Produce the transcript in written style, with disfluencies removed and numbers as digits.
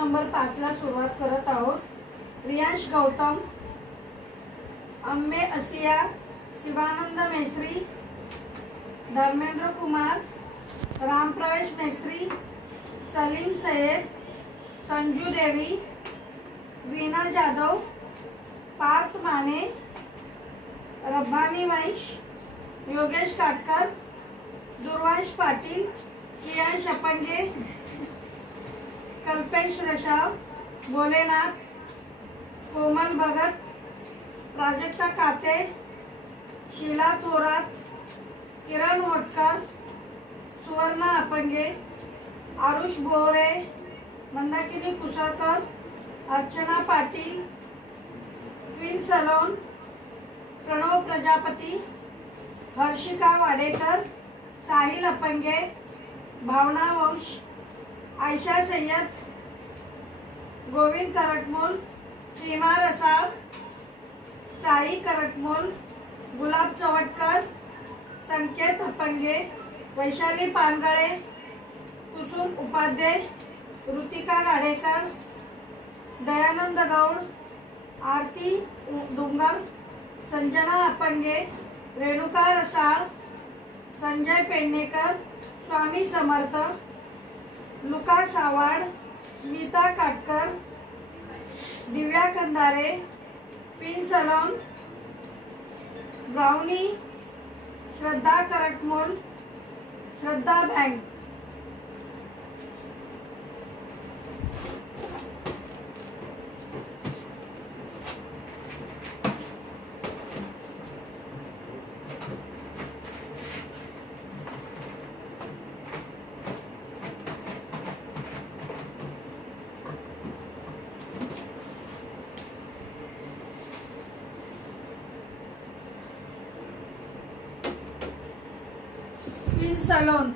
Number 5 ला सुरुवात करत आहोत। रियांश गौतम, अम्मे असिया, शिवानंद मेस्त्री, धर्मेंद्र कुमार, रामप्रवेश मेस्त्री, सलीम सैयद, संजू देवी, वीना जाधव, पार्थ माने, रब्बानी वैश, योगेश काटकर, दुर्वांश पाटील, प्रियांश अपंगे, कल्पेश रशाव, भोलेनाथ, कोमल भगत, प्राजक्ता काते, शीला थोरात, किरण होटकर, सुवर्णा अपंगे, आरुष बोरे, मंदाकिनी कुसळकर, अर्चना पाटील, ट्विन सलोन, प्रणव प्रजापती, हर्षिका वाडेकर, साहिल अपंगे, भावना वंश, आयशा सय्यद, गोविंद करटमोल, सीमा रसाळ, साई करटमोल, गुलाब चवटकर, संकेत अपंगे, वैशाली पानगळे, कुसुम उपाध्ये, ऋतिका गाडेकर, दयानंद गौड, आरती डुंगर, संजना अपंगे, रेणुका रसाळ, संजय पेडणेकर, स्वामी समर्थ, लुका सावाड, स्मिता काटकर, दिव्या कंदारे, पिन सलोन, ब्राउनी, श्रद्धा करटमोल, श्रद्धा बँक। Pin salon,